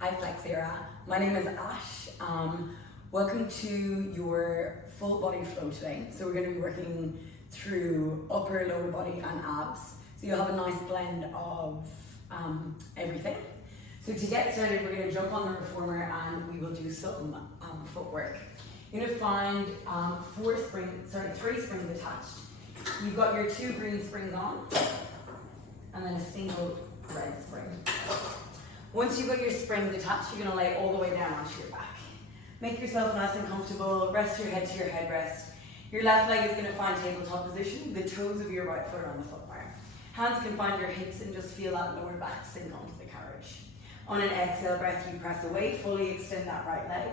Hi Flexera, my name is Ash. Welcome to your full body flow today. So we're going to be working through upper, lower body and abs. So you'll have a nice blend of everything. So to get started, we're going to jump on the reformer and we will do some footwork. You're going to find 3 springs attached. You've got your 2 green springs on and then a single red spring. Once you've got your springs attached, you're going to lay all the way down onto your back. Make yourself nice and comfortable, rest your head to your headrest. Your left leg is going to find tabletop position, the toes of your right foot are on the foot bar. Hands can find your hips and just feel that lower back sink onto the carriage. On an exhale breath, you press away, fully extend that right leg.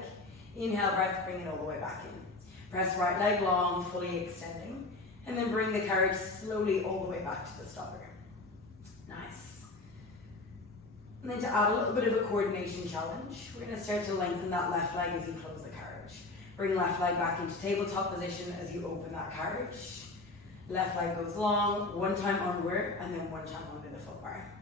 Inhale breath, bring it all the way back in. Press right leg long, fully extending, and then bring the carriage slowly all the way back to the stopper. Nice. And then to add a little bit of a coordination challenge, we're going to start to lengthen that left leg as you close the carriage. Bring left leg back into tabletop position as you open that carriage. Left leg goes long, 1 time onward, and then 1 time under the foot bar.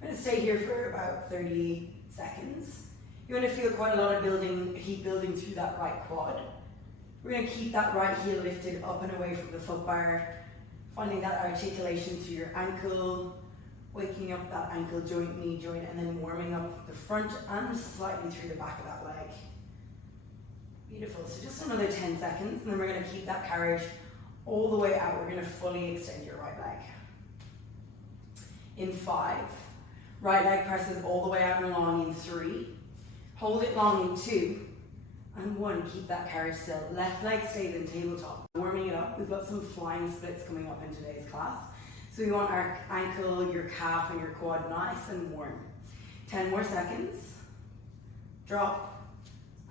We're going to stay here for about 30 seconds. You're going to feel quite a lot of heat building through that right quad. We're going to keep that right heel lifted up and away from the foot bar, finding that articulation through your ankle, waking up that ankle joint, knee joint, and then warming up the front and slightly through the back of that leg. Beautiful. So just another 10 seconds, and then we're going to keep that carriage all the way out. We're going to fully extend your right leg. In 5, right leg presses all the way out and long in 3, hold it long in 2, and 1, keep that carriage still. Left leg stays in tabletop. Warming it up, we've got some flying splits coming up in today's class. So we want our ankle, your calf, and your quad nice and warm. 10 more seconds. Drop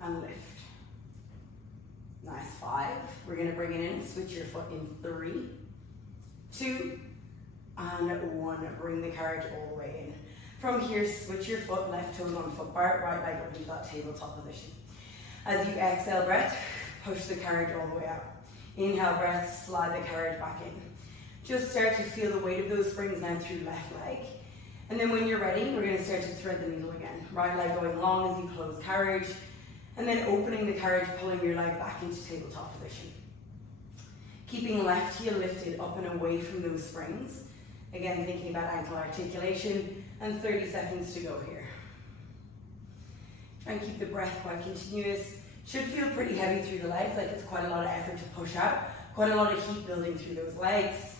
and lift. Nice. 5. We're going to bring it in, switch your foot in 3, 2, and 1. Bring the carriage all the way in. From here, switch your foot, left toes on foot bar, right leg up into that tabletop position. As you exhale breath, push the carriage all the way out. Inhale breath, slide the carriage back in. Just start to feel the weight of those springs now through left leg. And then when you're ready, we're going to start to thread the needle again. Right leg going long as you close carriage. And then opening the carriage, pulling your leg back into tabletop position. Keeping left heel lifted up and away from those springs. Again, thinking about ankle articulation. And 30 seconds to go here. Try and keep the breath quite continuous. Should feel pretty heavy through the legs, like it's quite a lot of effort to push out. Quite a lot of heat building through those legs.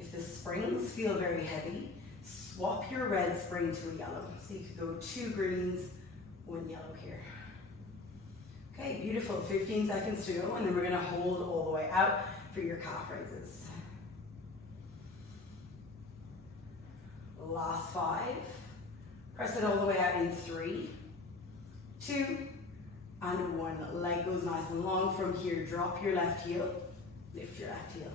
If the springs feel very heavy, swap your red spring to a yellow. So you could go 2 greens, 1 yellow here. Okay, beautiful. 15 seconds to go, and then we're going to hold all the way out for your calf raises. Last 5. Press it all the way out in 3, 2, and 1. Leg goes nice and long. From here, drop your left heel, lift your left heel.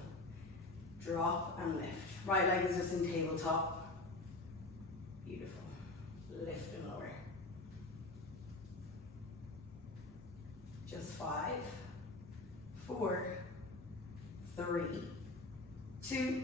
Drop and lift. Right leg is just in tabletop. Beautiful. Lift and lower. Just 5, 4, 3, 2,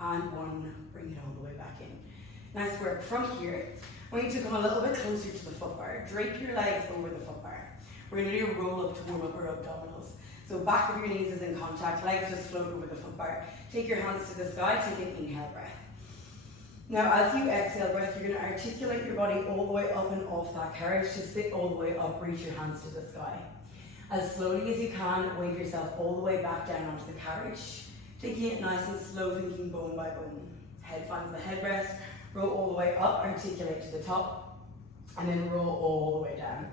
and 1. Bring it all the way back in. Nice work. From here, I want you to come a little bit closer to the foot bar. Drape your legs over the foot bar. We're going to do a roll up to warm up our abdominals. So back of your knees is in contact, legs just float over the foot bar. Take your hands to the sky, take an inhale breath. Now as you exhale breath, you're going to articulate your body all the way up and off that carriage to sit all the way up, reach your hands to the sky. As slowly as you can, wave yourself all the way back down onto the carriage, taking it nice and slow, thinking bone by bone. Head finds the headrest, roll all the way up, articulate to the top, and then roll all the way down.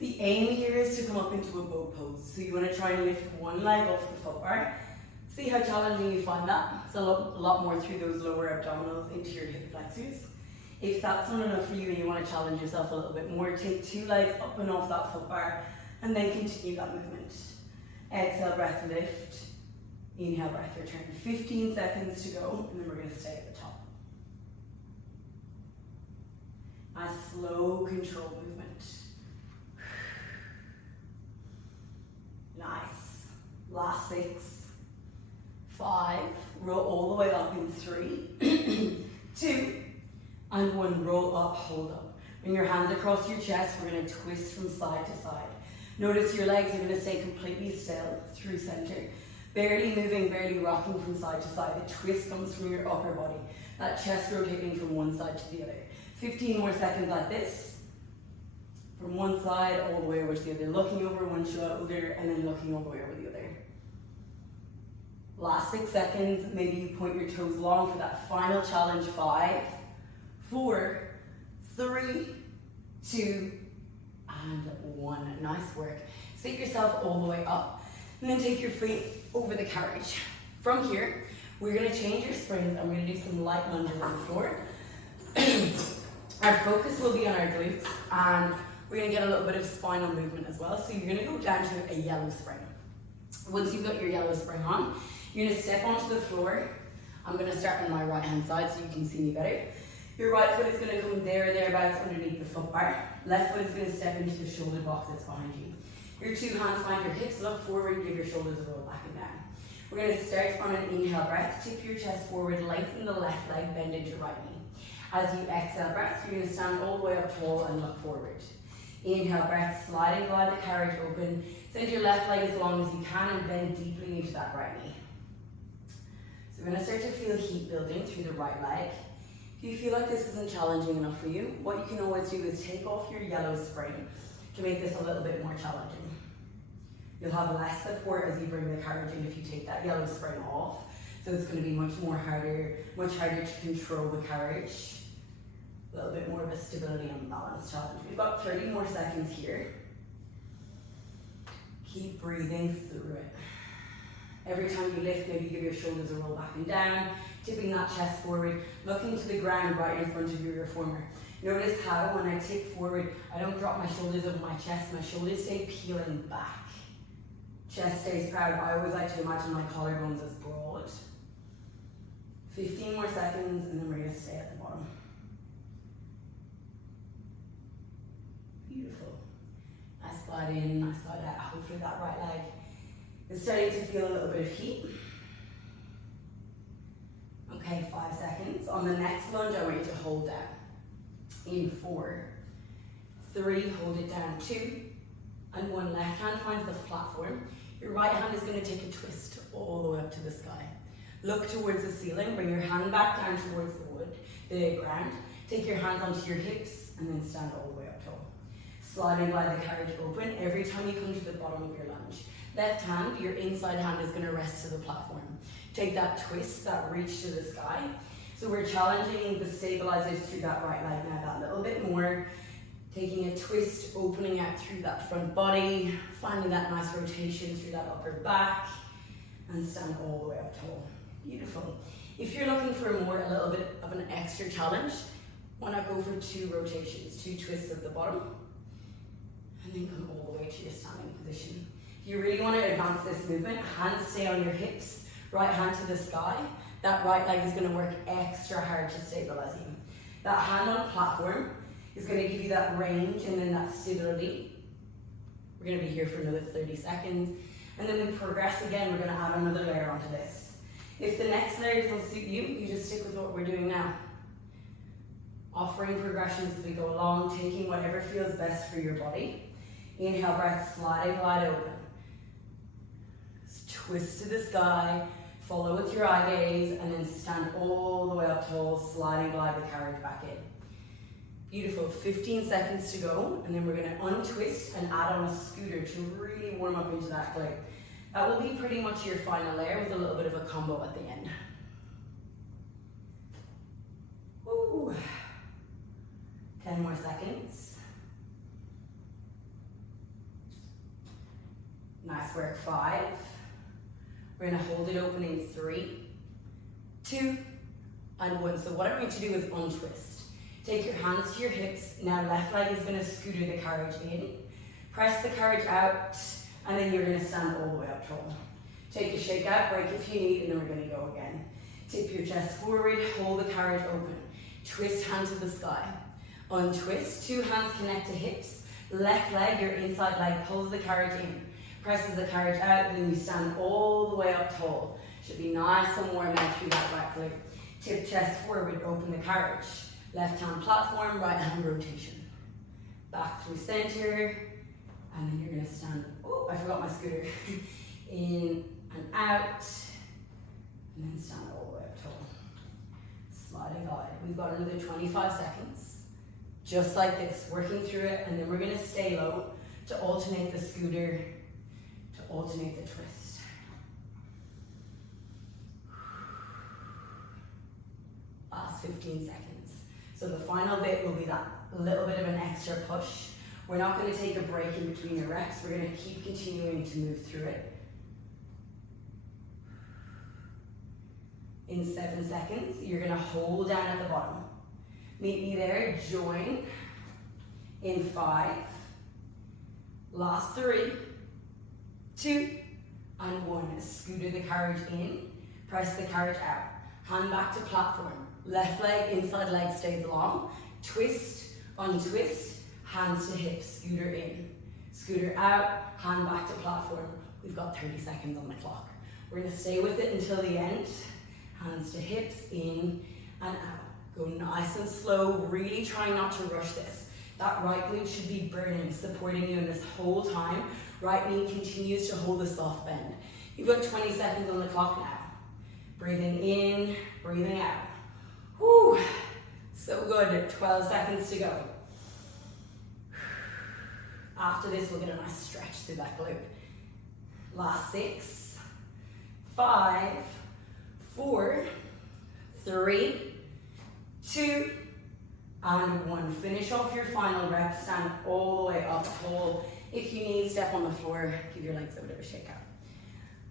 The aim here is to come up into a boat pose. So you want to try and lift 1 leg off the foot bar. See how challenging you find that. It's a lot more through those lower abdominals into your hip flexors. If that's not enough for you and you want to challenge yourself a little bit more, take 2 legs up and off that foot bar and then continue that movement. Exhale, breath, lift. Inhale, breath, return. 15 seconds to go, and then we're going to stay at the top. A slow, controlled movement. Nice. Last 6, 5, roll all the way up in 3, 2, and 1, roll up, hold up. Bring your hands across your chest. We're going to twist from side to side. Notice your legs are going to stay completely still through center. Barely moving, barely rocking from side to side. The twist comes from your upper body. That chest rotating from one side to the other. 15 more seconds like this. From one side all the way over to the other. Looking over one shoulder and then looking all the way over the other. Last 6 seconds. Maybe you point your toes long for that final challenge. 5, 4, 3, 2, and 1. Nice work. Sit yourself all the way up. And then take your feet over the carriage. From here, we're going to change your springs and we're going to do some light lunges on the floor. Our focus will be on our glutes and we're going to get a little bit of spinal movement as well. So you're going to go down to a yellow spring. Once you've got your yellow spring on, you're going to step onto the floor. I'm going to start on my right hand side so you can see me better. Your right foot is going to come there or thereabouts underneath the foot bar. Left foot is going to step into the shoulder box that's behind you. Your two hands find your hips, look forward, give your shoulders a roll back and down. We're going to start on an inhale breath, tip your chest forward, lengthen the left leg, bend into your right knee. As you exhale breath, you're going to stand all the way up tall and look forward. Inhale breath, slide and glide the carriage open. Send your left leg as long as you can and bend deeply into that right knee. So we're going to start to feel heat building through the right leg. If you feel like this isn't challenging enough for you, what you can always do is take off your yellow spring to make this a little bit more challenging. You'll have less support as you bring the carriage in if you take that yellow spring off. So it's going to be much harder to control the carriage. A little bit more of a stability and balance challenge. We've got 30 more seconds here. Keep breathing through it. Every time you lift, maybe give your shoulders a roll back and down, tipping that chest forward, looking to the ground right in front of your reformer. Notice how when I tip forward, I don't drop my shoulders over my chest, my shoulders stay peeling back. Chest stays proud. I always like to imagine my collarbones as broad. 15 more seconds and then we're going to stay at the bottom. Beautiful. Nice glide in, nice glide out. Hopefully that right leg is starting to feel a little bit of heat. Okay, 5 seconds. On the next lunge, I want you to hold down. In 4, 3, hold it down, 2, and 1. Left hand finds the platform. Your right hand is going to take a twist all the way up to the sky. Look towards the ceiling, bring your hand back down towards the ground. Take your hands onto your hips and then stand all the way up tall. Slide and glide the carriage open every time you come to the bottom of your lunge. Left hand, your inside hand is going to rest to the platform. Take that twist, that reach to the sky. So we're challenging the stabilizers through that right leg now that little bit more. Taking a twist, opening out through that front body, finding that nice rotation through that upper back, and stand all the way up tall. Beautiful. If you're looking for a little bit of an extra challenge, why not go for 2 rotations, 2 twists at the bottom, and then come all the way to your standing position. If you really want to advance this movement, hands stay on your hips, right hand to the sky. That right leg is going to work extra hard to stabilize you. That hand on platform is going to give you that range and then that stability. We're going to be here for another 30 seconds. And then we progress again, we're going to add another layer onto this. If the next layer doesn't suit you, you just stick with what we're doing now. Offering progressions as we go along, taking whatever feels best for your body. Inhale, breath, slide and glide open. Just twist to the sky, follow with your eye gaze, and then stand all the way up tall, slide and glide the carriage back in. Beautiful, 15 seconds to go, and then we're going to untwist and add on a scooter to really warm up into that glute. That will be pretty much your final layer with a little bit of a combo at the end. Woo. 10 more seconds. Nice work, 5. We're going to hold it open in 3, 2, and 1. So what I'm going to do is untwist. Take your hands to your hips. Now left leg is going to scooter the carriage in. Press the carriage out, and then you're going to stand all the way up tall. Take a shake out, break if you need, and then we're going to go again. Tip your chest forward, hold the carriage open. Twist hand to the sky. Untwist, 2 hands connect to hips. Left leg, your inside leg pulls the carriage in. Presses the carriage out, then you stand all the way up tall. Should be nice and warm out through that right glute. Tip chest forward, open the carriage. Left hand platform, right hand rotation. back through center, and then you're gonna stand, oh, I forgot my scooter. In and out, and then stand all the way up tall. Slide and glide. We've got another 25 seconds, just like this, working through it, and then we're gonna stay low to alternate the scooter, to alternate the twist. Last 15 seconds. So the final bit will be that little bit of an extra push. We're not going to take a break in between your reps. We're going to keep continuing to move through it. In 7 seconds, you're going to hold down at the bottom. Meet me there, join. In 5. Last 3, 2, and 1. Scooter the carriage in, press the carriage out. Hand back to platform. Left leg, inside leg stays long. Twist, untwist, hands to hips, scooter in. Scooter out, hand back to platform. We've got 30 seconds on the clock. We're gonna stay with it until the end. Hands to hips, in and out. Go nice and slow, really try not to rush this. That right glute should be burning, supporting you in this whole time. Right knee continues to hold a soft bend. You've got 20 seconds on the clock now. Breathing in, breathing out. Whew, so good, 12 seconds to go. After this, we'll get a nice stretch through that glute. Last 6, 5, 4, 3, 2, and 1. Finish off your final rep, stand all the way up tall. If you need, step on the floor, give your legs a bit of a shake out.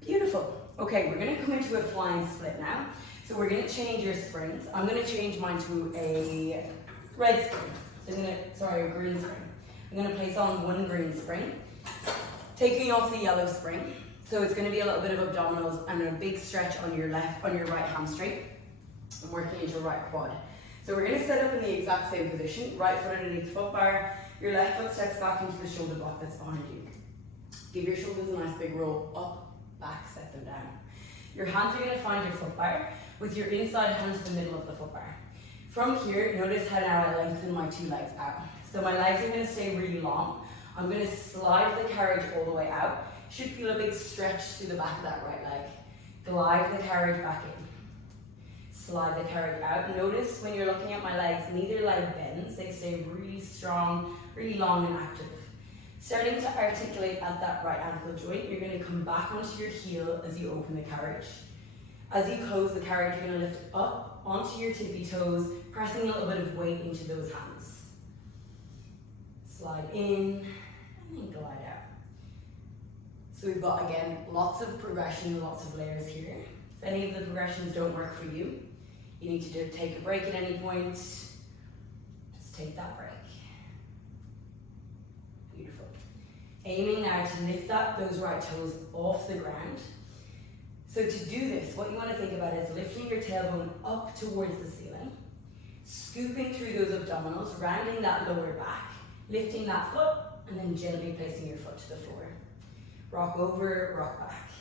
Beautiful. Okay, we're gonna come into a flying split now. So we're gonna change your springs. I'm gonna change mine to a red spring. So a green spring. I'm gonna place on one green spring, taking off the yellow spring. So it's gonna be a little bit of abdominals and a big stretch on your right hamstring. I'm working into right quad. So we're gonna set up in the exact same position, right foot underneath foot bar, your left foot steps back into the shoulder block that's behind you. Give your shoulders a nice big roll up, back, set them down. Your hands are gonna find your foot bar with your inside hand to the middle of the foot bar. From here, notice how now I lengthen my 2 legs out. So my legs are gonna stay really long. I'm gonna slide the carriage all the way out. Should feel a big stretch through the back of that right leg. Glide the carriage back in. Slide the carriage out. Notice when you're looking at my legs, neither leg bends. They stay really strong, really long and active. Starting to articulate at that right ankle joint, you're going to come back onto your heel as you open the carriage. As you close the carriage, you're going to lift up onto your tippy toes, pressing a little bit of weight into those hands. Slide in and then glide out. So we've got, again, lots of progression, lots of layers here. If any of the progressions don't work for you, you need to take a break at any point. Just take that break. Beautiful. Aiming now to lift those right toes off the ground. So to do this, what you want to think about is lifting your tailbone up towards the ceiling, scooping through those abdominals, rounding that lower back, lifting that foot, and then gently placing your foot to the floor. Rock over, rock back.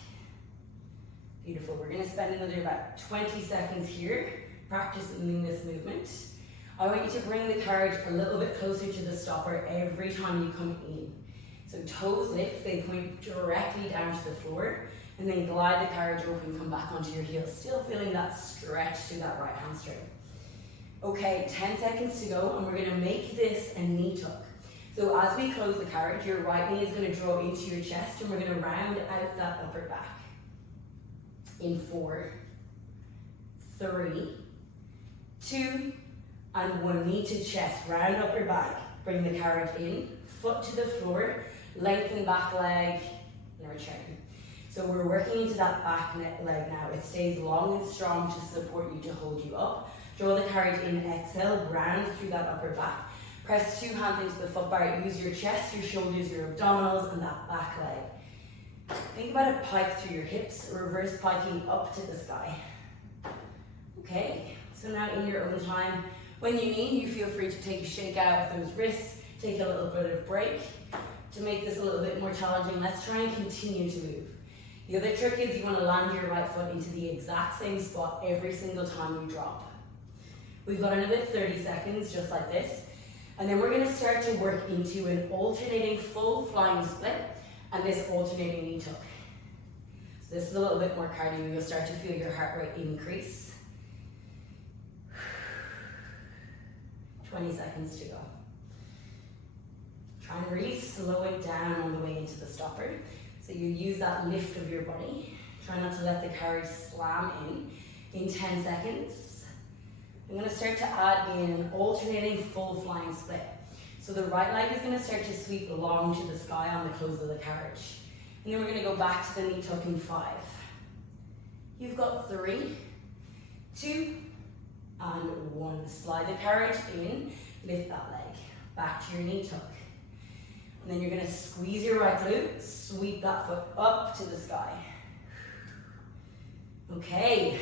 Beautiful. We're going to spend another about 20 seconds here practicing this movement. I want you to bring the carriage a little bit closer to the stopper every time you come in. So toes lift, they point directly down to the floor, and then glide the carriage open, come back onto your heels, still feeling that stretch through that right hamstring. Okay, 10 seconds to go, and we're going to make this a knee tuck. So as we close the carriage, your right knee is going to draw into your chest, and we're going to round out that upper back. In 4, 3, 2, and 1. Knee to chest, round up your back, bring the carriage in, foot to the floor, lengthen back leg, and return. So we're working into that back leg now. It stays long and strong to support you, to hold you up. Draw the carriage in, exhale, round through that upper back. Press 2 hands into the foot bar, use your chest, your shoulders, your abdominals, and that back leg. Think about a pike through your hips, reverse piking up to the sky. Okay, so now in your own time, when you need, you feel free to take a shake out of those wrists, take a little bit of break. To make this a little bit more challenging, let's try and continue to move. The other trick is you want to land your right foot into the exact same spot every single time you drop. We've got another 30 seconds just like this. And then we're going to start to work into an alternating full flying split and this alternating knee tuck. So this is a little bit more cardio. You'll start to feel your heart rate increase. 20 seconds to go. Try and really slow it down on the way into the stopper. So you use that lift of your body. Try not to let the carriage slam in 10 seconds. I'm going to start to add in an alternating full flying split. So the right leg is going to start to sweep along to the sky on the close of the carriage. And then we're going to go back to the knee tuck in 5. You've got 3, 2, and 1. Slide the carriage in, lift that leg, back to your knee tuck. And then you're going to squeeze your right glute, sweep that foot up to the sky. Okay.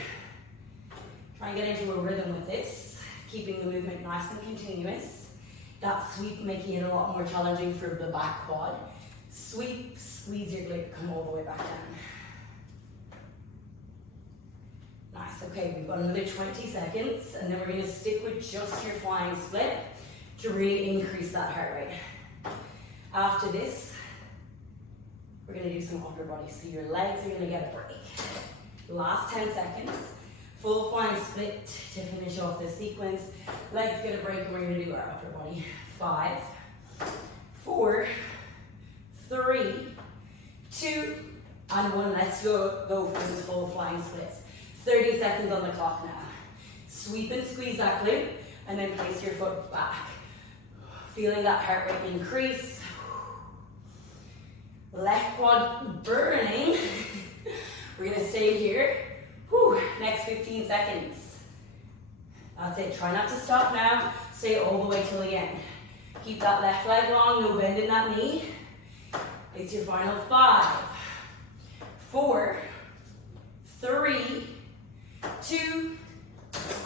Try and get into a rhythm with this, keeping the movement nice and continuous. That sweep making it a lot more challenging for the back quad. Sweep, squeeze your glute, come all the way back down. Nice, okay, we've got another 20 seconds, and then we're going to stick with just your flying split to really increase that heart rate. After this, we're going to do some upper body, so your legs are going to get a break. Last 10 seconds. Full flying split to finish off this sequence. Legs get a break and we're going to do our upper body. 5, 4, 3, 2, and 1. Let's go for this full flying splits. 30 seconds on the clock now. Sweep and squeeze that glute and then place your foot back. Feeling that heart rate increase. Left quad burning. We're going to stay here. Next 15 seconds. That's it. Try not to stop now. Stay all the way till the end. Keep that left leg long, no bend in that knee. It's your final 5, 4, 3, 2,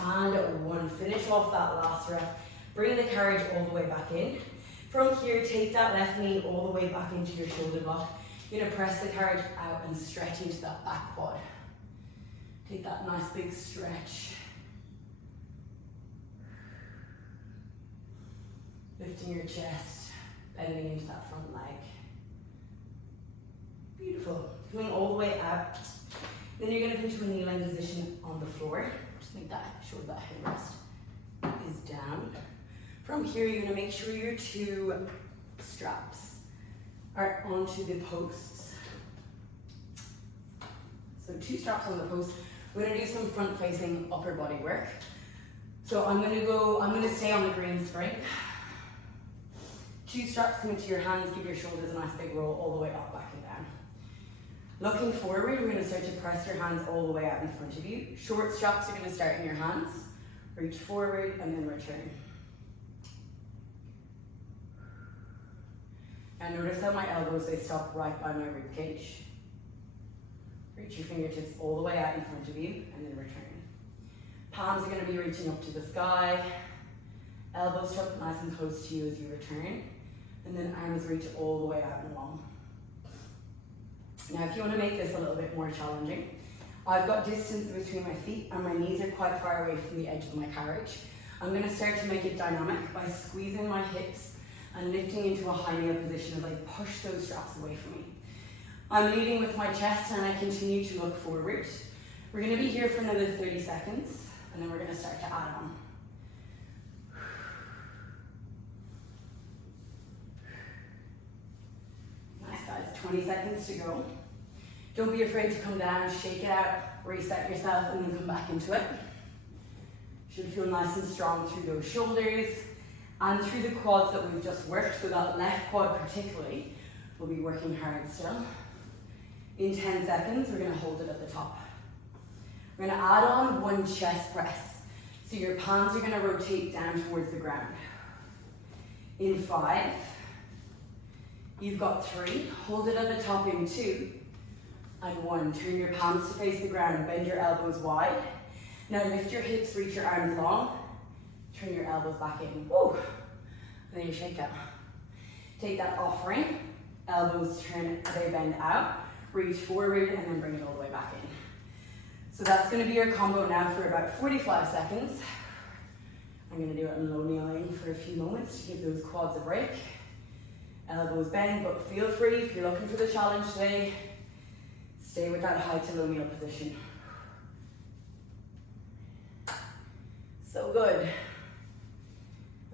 and 1. Finish off that last rep. Bring the carriage all the way back in. From here, take that left knee all the way back into your shoulder block. You're going to press the carriage out and stretch into that back quad. Take that nice big stretch. Lifting your chest, bending into that front leg. Beautiful. Coming all the way out. Then you're going to come to a kneeling position on the floor. Just make sure that headrest is down. From here, you're going to make sure your 2 straps are onto the posts. So 2 straps on the post. We're going to do some front facing upper body work. So I'm going to stay on the green spring. 2 straps come into your hands, give your shoulders a nice big roll all the way up, back and down. Looking forward, we're going to start to press your hands all the way out in front of you. Short straps are going to start in your hands. Reach forward and then return. And notice how my elbows, they stop right by my rib cage. Reach your fingertips all the way out in front of you and then return. Palms are going to be reaching up to the sky. Elbows tucked nice and close to you as you return. And then arms reach all the way out and long. Now if you want to make this a little bit more challenging, I've got distance between my feet and my knees are quite far away from the edge of my carriage. I'm going to start to make it dynamic by squeezing my hips and lifting into a high kneel position as I push those straps away from me. I'm leading with my chest and I continue to look forward. We're going to be here for another 30 seconds and then we're going to start to add on. Nice guys, 20 seconds to go. Don't be afraid to come down, shake it out, reset yourself and then come back into it. Should feel nice and strong through those shoulders and through the quads that we've just worked. So that left quad particularly will be working hard still. In 10 seconds, we're going to hold it at the top. We're going to add on 1 chest press. So your palms are going to rotate down towards the ground. In 5, you've got 3. Hold it at the top in 2. And 1. Turn your palms to face the ground. Bend your elbows wide. Now lift your hips, reach your arms long. Turn your elbows back in. Woo! And then you shake out. Take that offering. Elbows turn, they bend out. Reach forward and then bring it all the way back in. So that's going to be your combo now for about 45 seconds. I'm going to do it in low kneeling for a few moments to give those quads a break. Elbows bend, but feel free if you're looking for the challenge today, stay with that high to low kneel position. So good.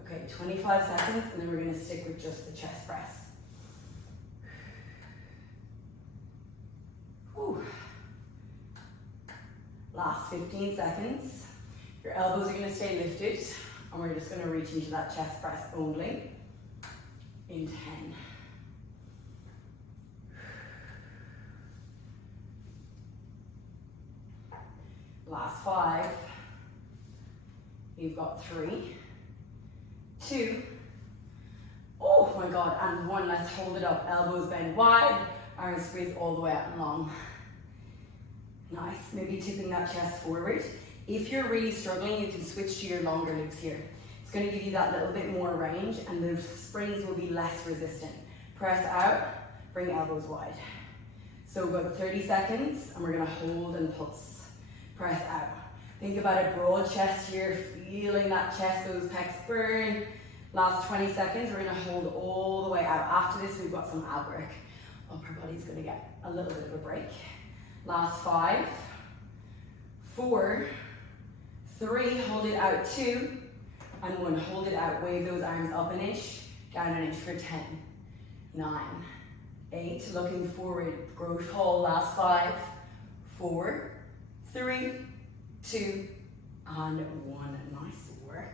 Okay, 25 seconds, and then we're going to stick with just the chest press. Whew. Last 15 seconds. Your elbows are going to stay lifted, and we're just going to reach into that chest press only. In 10. Last 5. You've got 3, 2, oh my God, and 1. Let's hold it up. Elbows bend wide, arms squeeze all the way out and long. Nice. Maybe tipping that chest forward. If you're really struggling, you can switch to your longer loops here. It's going to give you that little bit more range, and the springs will be less resistant. Press out, bring elbows wide. So about 30 seconds, and we're going to hold and pulse. Press out. Think about a broad chest here, feeling that chest, those pecs burn. Last 20 seconds, we're going to hold all the way out. After this, we've got some ab work. Upper body's going to get a little bit of a break. Last 5, 4, 3, hold it out, 2, and 1, hold it out. Wave those arms up an inch, down an inch for 10, 9, 8, looking forward, grow tall. Last 5, 4, 3, 2, and 1. Nice work.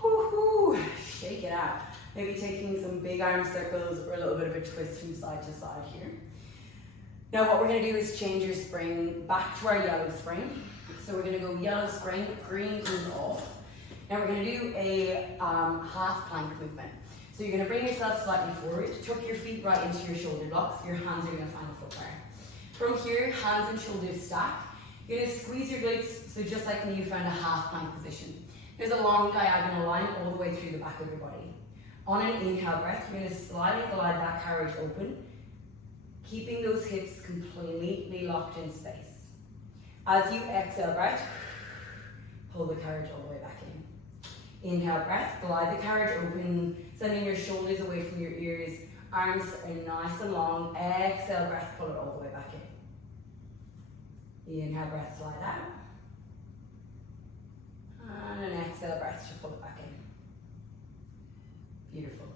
Woohoo! Shake it out. Maybe taking some big arm circles or a little bit of a twist from side to side here. Now what we're going to do is change your spring back to our yellow spring. So we're going to go yellow spring, green comes off. Now we're going to do a half plank movement. So you're going to bring yourself slightly forward, tuck your feet right into your shoulder blocks. Your hands are going to find the foot bar. From here, hands and shoulders stack. You're going to squeeze your glutes, so just like when you found a half plank position. There's a long diagonal line all the way through the back of your body. On an inhale breath, you're going to slide and glide that carriage open, keeping those hips completely locked in space. As you exhale breath, pull the carriage all the way back in. Inhale breath, glide the carriage open, sending your shoulders away from your ears, arms are nice and long. Exhale breath, pull it all the way back in. Inhale breath, slide out. And an exhale breath to pull it back in. Beautiful.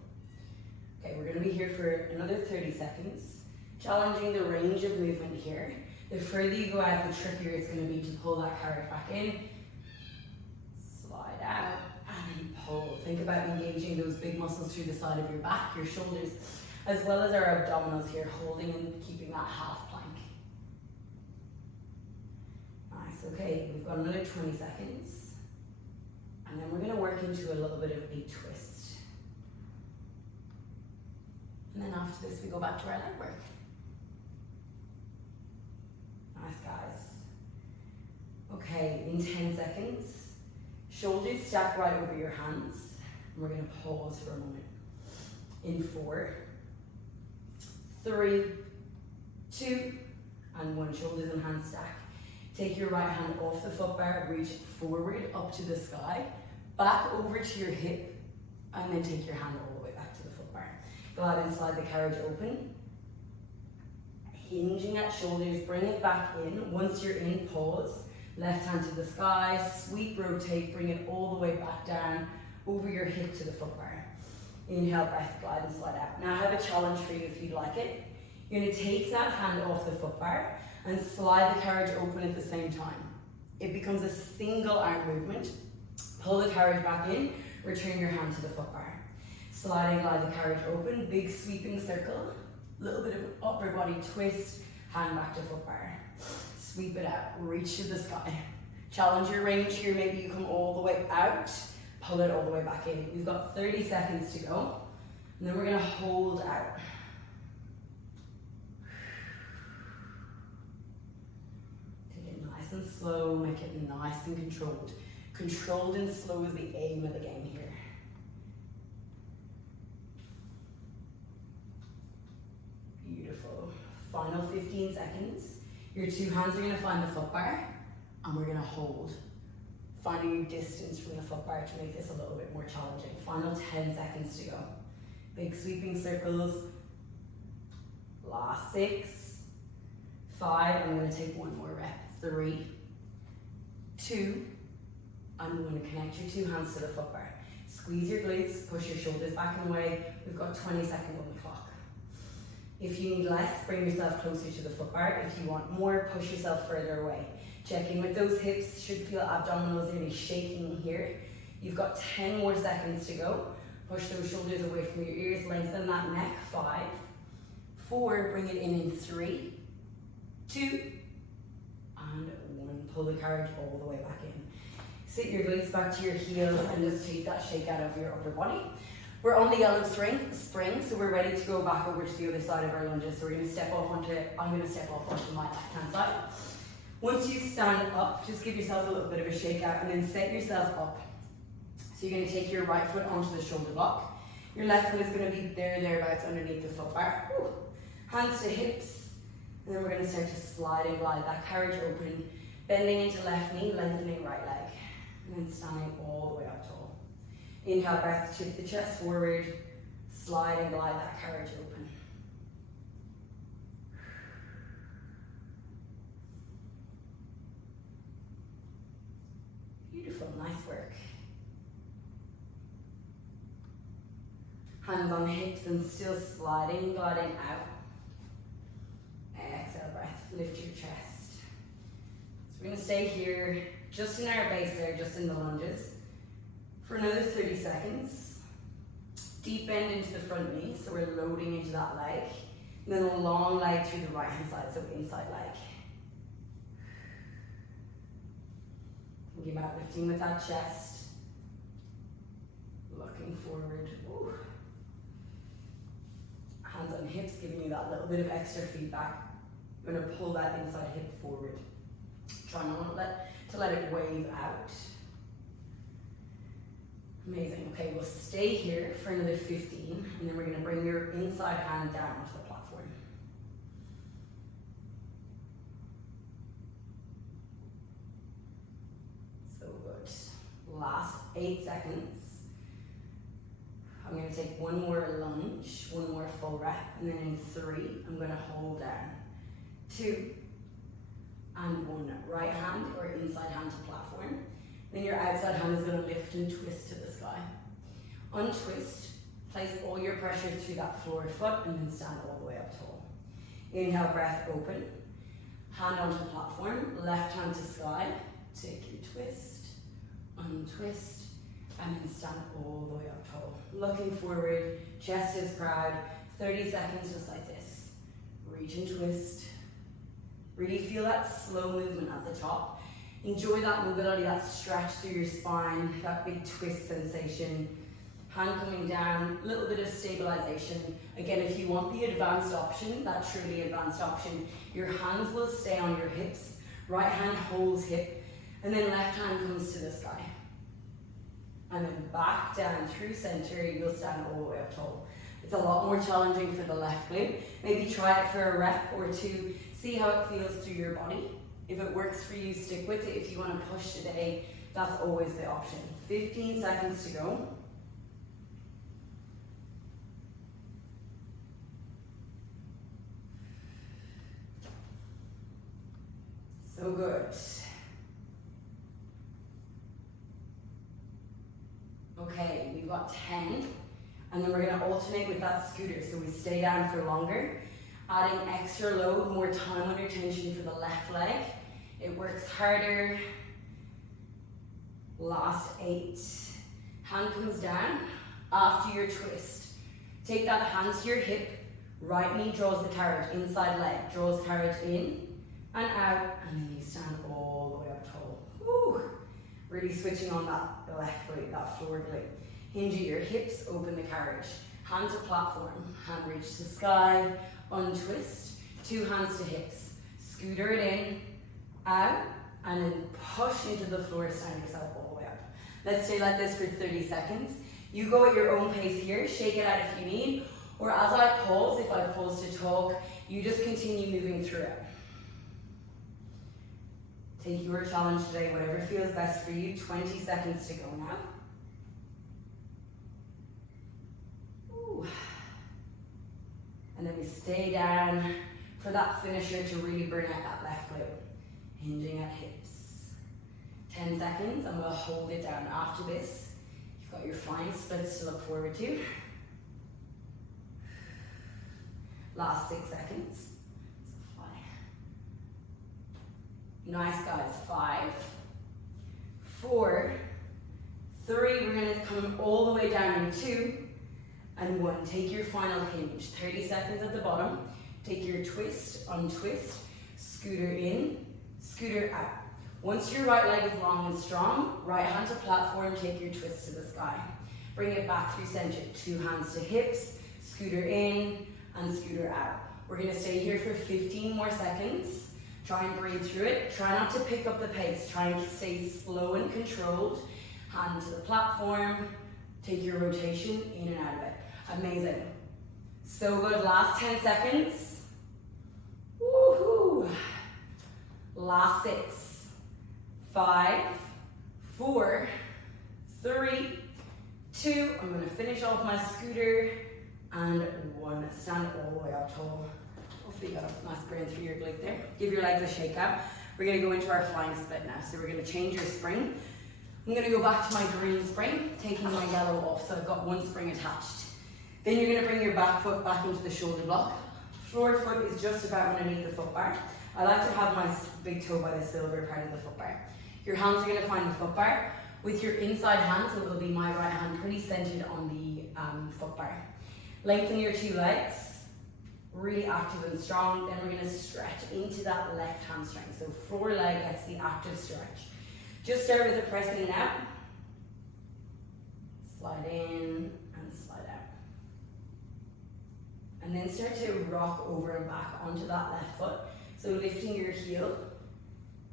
Okay, we're going to be here for another 30 seconds. Challenging the range of movement here. The further you go out, the trickier it's going to be to pull that carriage back in. Slide out and pull. Think about engaging those big muscles through the side of your back, your shoulders, as well as our abdominals here, holding and keeping that half plank. Nice, okay, we've got another 20 seconds. And then we're going to work into a little bit of a twist. And then after this, we go back to our leg work. Nice, guys. Okay, in 10 seconds, shoulders stack right over your hands. And we're going to pause for a moment. In 4, 3, 2, and 1. Shoulders and hands stack. Take your right hand off the foot bar, reach forward up to the sky, back over to your hip, and then take your hand all the way back to the foot bar. Glide and slide the carriage open. Hinging at shoulders, bring it back in. Once you're in, pause. Left hand to the sky, sweep, rotate, bring it all the way back down, over your hip to the foot bar. Inhale, breath, glide and slide out. Now I have a challenge for you if you'd like it. You're going to take that hand off the foot bar and slide the carriage open at the same time. It becomes a single arm movement. Pull the carriage back in, return your hand to the foot bar. Slide and glide the carriage open, big sweeping circle, little bit of upper body twist, hand back to foot bar. Sweep it out, reach to the sky. Challenge your range here, maybe you come all the way out, pull it all the way back in. We've got 30 seconds to go, and then we're gonna hold out. Nice and slow, make it nice and controlled. Controlled and slow is the aim of the game here. Beautiful. Final 15 seconds. Your two hands are going to find the foot bar, and we're going to hold. Finding your distance from the foot bar to make this a little bit more challenging. Final 10 seconds to go. Big sweeping circles. Last 6, 5, I'm going to take one more rep. 3, 2, I'm going to connect your 2 hands to the foot bar. Squeeze your glutes, push your shoulders back and away. We've got 20 seconds on the clock. If you need less, bring yourself closer to the foot bar. If you want more, push yourself further away. Check in with those hips, should feel abdominals nearly shaking here. You've got 10 more seconds to go. Push those shoulders away from your ears, lengthen that neck. 5, 4, bring it in 3, 2, and 1. Pull the carriage all the way back in. Sit your glutes back to your heels and just take that shake out of your upper body. We're on the yellow spring, so we're ready to go back over to the other side of our lunges. So we're going to step off onto, I'm going to step off onto my left hand side. Once you stand up, just give yourself a little bit of a shake out and then set yourself up. So you're going to take your right foot onto the shoulder block. Your left foot is going to be thereabouts underneath the foot bar. Woo. Hands to hips. And then we're going to start to slide and glide that carriage open, bending into left knee, lengthening right leg. And then standing all the way up tall. Inhale, breath, tip the chest forward, slide and glide that carriage open. Beautiful, nice work. Hands on hips and still sliding and gliding out. Exhale, breath, lift your chest. So we're going to stay here, just in our base there, just in the lunges, for another 30 seconds. Deep bend into the front knee, so we're loading into that leg. And then a long leg through the right hand side, so inside leg. Thinking about lifting with that chest. Looking forward. Ooh. Hands on hips, giving you that little bit of extra feedback. You're going to pull that inside hip forward. Try not to let it wave out. Amazing. Okay, we'll stay here for another 15, and then we're going to bring your inside hand down onto the platform. So good. Last 8 seconds. I'm going to take one more lunge, one more full rep, and then in 3, I'm going to hold down. 2, and 1. Right hand or inside hand to platform. Then your outside hand is going to lift and twist to the sky. Untwist, place all your pressure through that floor foot, and then stand all the way up tall. Inhale, breath, open. Hand onto the platform, left hand to sky. Take your twist, untwist, and then stand all the way up tall. Looking forward, chest is proud. 30 seconds just like this. Reach and twist. Really feel that slow movement at the top. Enjoy that mobility, that stretch through your spine, that big twist sensation. Hand coming down, a little bit of stabilization. Again, if you want the advanced option, that truly advanced option, your hands will stay on your hips. Right hand holds hip, and then left hand comes to the sky. And then back down through center, you'll stand all the way up tall. It's a lot more challenging for the left glute. Maybe try it for a rep or 2. See how it feels through your body. If it works for you, stick with it. If you want to push today, that's always the option. 15 seconds to go. So good. Okay, we've got 10, and then we're going to alternate with that scooter. So we stay down for longer, adding extra load, more time under tension for the left leg. It works harder. Last 8. Hand comes down after your twist. Take that hand to your hip. Right knee draws the carriage, inside leg draws carriage in and out, and then you stand all the way up tall. Woo. Really switching on that left glute, that floor glute. Hinge at your hips, open the carriage. Hand to platform, hand reach to sky, untwist, 2 hands to hips. Scooter it in, out, and then push into the floor, stand yourself all the way up. Let's stay like this for 30 seconds. You go at your own pace here, shake it out if you need, or as I pause, if I pause to talk, you just continue moving through it. Take your challenge today, whatever feels best for you. 20 seconds to go now. Ooh. And then we stay down for that finisher to really burn out that left glute. Hinging at hips. 10 seconds, and we'll hold it down. After this, you've got your flying splits to look forward to. Last 6 seconds. So fly. Nice, guys. 5, 4, 3. We're going to come all the way down in 2 and 1. Take your final hinge. 30 seconds at the bottom. Take your twist, untwist, scooter in, scooter out. Once your right leg is long and strong, right hand to platform, take your twist to the sky. Bring it back through center. 2 hands to hips, scooter in and scooter out. We're going to stay here for 15 more seconds. Try and breathe through it. Try not to pick up the pace. Try and stay slow and controlled. Hand to the platform. Take your rotation in and out of it. Amazing. So good. Last 10 seconds. Woohoo! Last 6, 5, 4, 3, 2. I'm going to finish off my scooter and 1. Stand all the way up tall. Hopefully you got a nice burn through your glute there. Give your legs a shake out. We're going to go into our flying split now. So we're going to change your spring. I'm going to go back to my green spring, taking my yellow off. So I've got 1 spring attached. Then you're going to bring your back foot back into the shoulder block. Floor foot is just about underneath the foot bar. I like to have my big toe by the silver part of the foot bar. Your hands are going to find the foot bar. With your inside hand, so it'll be my right hand pretty centered on the foot bar. Lengthen your 2 legs, really active and strong. Then we're going to stretch into that left hamstring. So floor leg gets the active stretch. Just start with the pressing in out. Slide in and slide out. And then start to rock over and back onto that left foot. So lifting your heel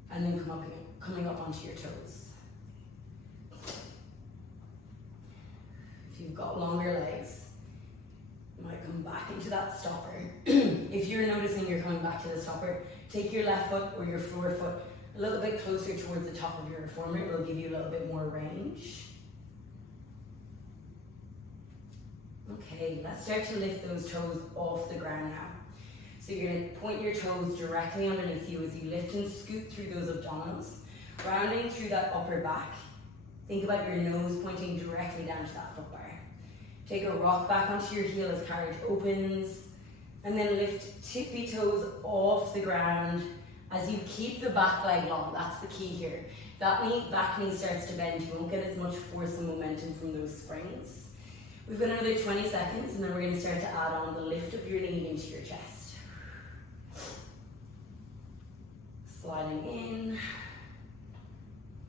and then coming up onto your toes. If you've got longer legs, you might come back into that stopper. If you're noticing you're coming back to the stopper, take your left foot or your floor foot a little bit closer towards the top of your reformer. It will give you a little bit more range. Okay, let's start to lift those toes off the ground now. So you're going to point your toes directly underneath you as you lift and scoot through those abdominals, rounding through that upper back. Think about your nose pointing directly down to that foot bar. Take a rock back onto your heel as carriage opens, and then lift tippy toes off the ground as you keep the back leg long. That's the key here. If that back knee starts to bend, you won't get as much force and momentum from those springs. We've got another 20 seconds, and then we're going to start to add on the lift of your knee into your chest. Sliding in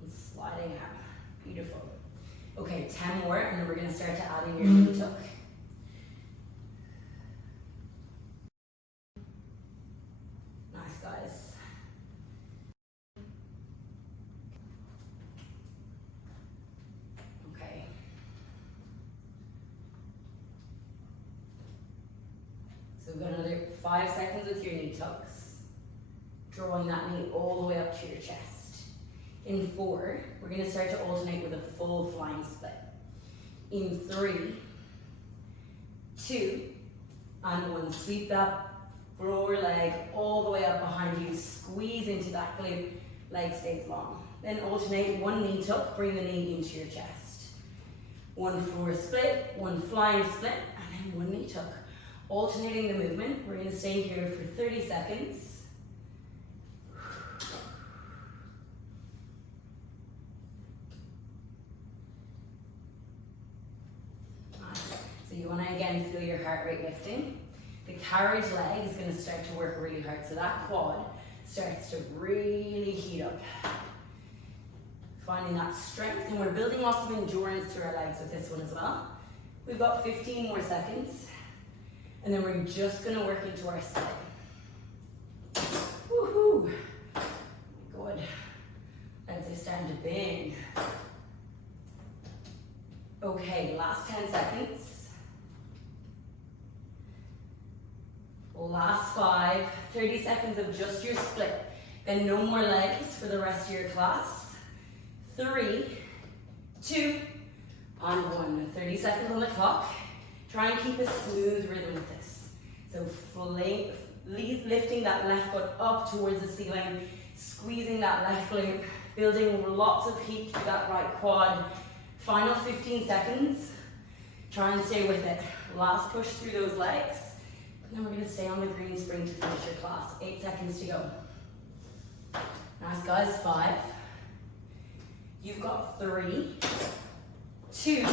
and sliding out. Beautiful. Okay, 10 more, and then we're going to start to add in your knee tuck. Nice, guys. Okay. So we've got another 5 seconds with your knee tucks. Drawing that knee all the way up to your chest. In 4, we're going to start to alternate with a full flying split. In 3, 2, and 1. Sweep that floor leg all the way up behind you. Squeeze into that glute. Leg stays long. Then alternate 1 knee tuck. Bring the knee into your chest. 1 floor split, 1 flying split, and then 1 knee tuck. Alternating the movement. We're going to stay here for 30 seconds. You want to again feel your heart rate lifting. The carriage leg is going to start to work really hard, so that quad starts to really heat up. Finding that strength, and we're building lots of endurance through our legs with this one as well. We've got 15 more seconds, and then we're just going to work into our split. Woohoo! Good. Legs are starting to bend. Okay, last 10 seconds. Last 5, 30 seconds of just your split. Then no more legs for the rest of your class. 3, 2, and 1. 30 seconds on the clock. Try and keep a smooth rhythm with this. So lifting that left foot up towards the ceiling, squeezing that left glute, building lots of heat through that right quad. Final 15 seconds. Try and stay with it. Last push through those legs. And then we're going to stay on the green spring to finish your class. 8 seconds to go. Nice, guys. 5. You've got 3, 2,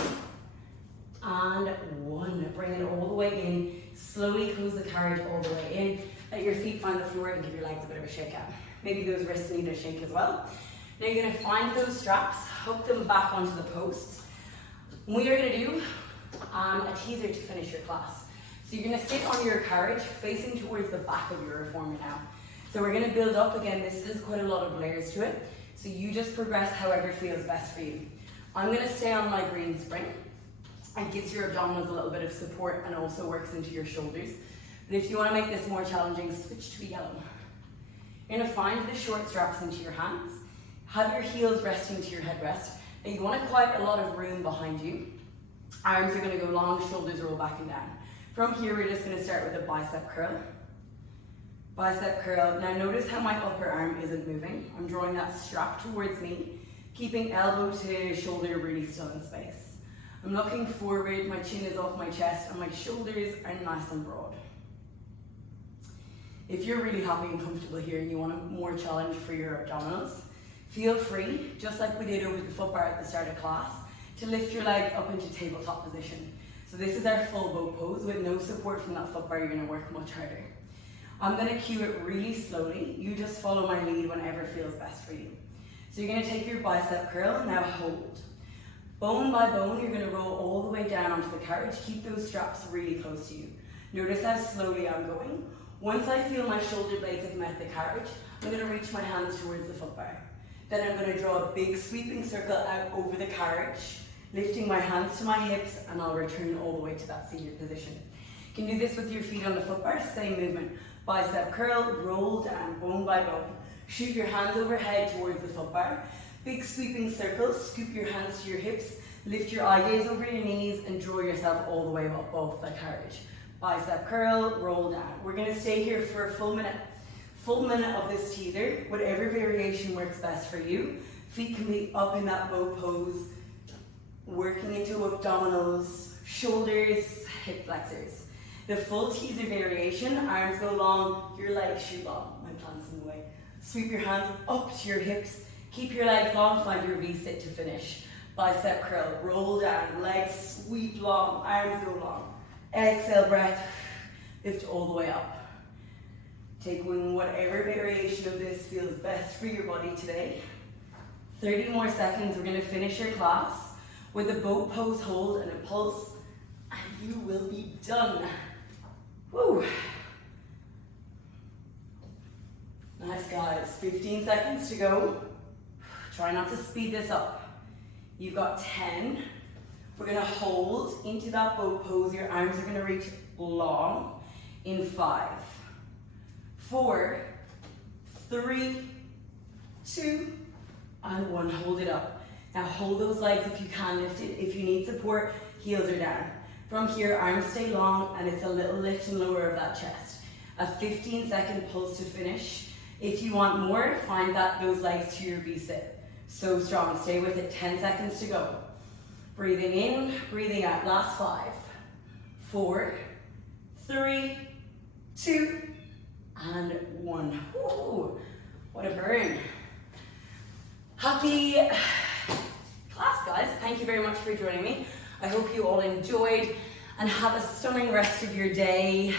and 1. Bring it all the way in. Slowly close the carriage all the way in. Let your feet find the floor and give your legs a bit of a shake out. Maybe those wrists need a shake as well. Now you're going to find those straps, hook them back onto the posts. We are going to do a teaser to finish your class. So you're going to sit on your carriage facing towards the back of your reformer now. So we're going to build up again. This is quite a lot of layers to it. So you just progress however feels best for you. I'm going to stay on my green spring. It gives your abdominals a little bit of support and also works into your shoulders. But if you want to make this more challenging, switch to yellow. You're going to find the short straps into your hands. Have your heels resting to your headrest. And you want quite a lot of room behind you. Arms are going to go long, shoulders roll back and down. From here, we're just going to start with a bicep curl. Bicep curl. Now notice how my upper arm isn't moving. I'm drawing that strap towards me, keeping elbow to shoulder really still in space. I'm looking forward, my chin is off my chest, and my shoulders are nice and broad. If you're really happy and comfortable here and you want a more challenge for your abdominals, feel free, just like we did over the foot bar at the start of class, to lift your legs up into tabletop position. So this is our full boat pose. With no support from that foot bar, you're going to work much harder. I'm going to cue it really slowly. You just follow my lead whenever feels best for you. So you're going to take your bicep curl, now hold. Bone by bone, you're going to roll all the way down onto the carriage. Keep those straps really close to you. Notice how slowly I'm going. Once I feel my shoulder blades have met the carriage, I'm going to reach my hands towards the foot bar. Then I'm going to draw a big sweeping circle out over the carriage, lifting my hands to my hips, and I'll return all the way to that seated position. You can do this with your feet on the foot bar, same movement. Bicep curl, roll down, bone by bone. Shoot your hands overhead towards the foot bar. Big sweeping circle, scoop your hands to your hips, lift your eye gaze over your knees, and draw yourself all the way up off the carriage. Bicep curl, roll down. We're going to stay here for a full minute. Full minute of this teaser, whatever variation works best for you. Feet can be up in that bow pose, working into abdominals, shoulders, hip flexors. The full teaser variation, arms go long, your legs shoot long. My plant's in the way. Sweep your hands up to your hips, keep your legs long, find your V-sit to finish. Bicep curl, roll down, legs sweep long, arms go long. Exhale, breath, lift all the way up. Taking whatever variation of this feels best for your body today. 30 more seconds, we're going to finish your class with a boat pose hold and a pulse, and you will be done. Woo! Nice, guys. 15 seconds to go. Try not to speed this up. You've got 10. We're going to hold into that boat pose. Your arms are going to reach long in 5, 4, 3, 2, and 1. Hold it up. Now hold those legs if you can, lift it. If you need support, heels are down. From here, arms stay long, and it's a little lift and lower of that chest. A 15-second pulse to finish. If you want more, find those legs to your V-sit. So strong. Stay with it. 10 seconds to go. Breathing in, breathing out. Last 5, 4, 3, 2, and 1. Ooh, what a burn. Happy class, guys. Thank you very much for joining me. I hope you all enjoyed and have a stunning rest of your day.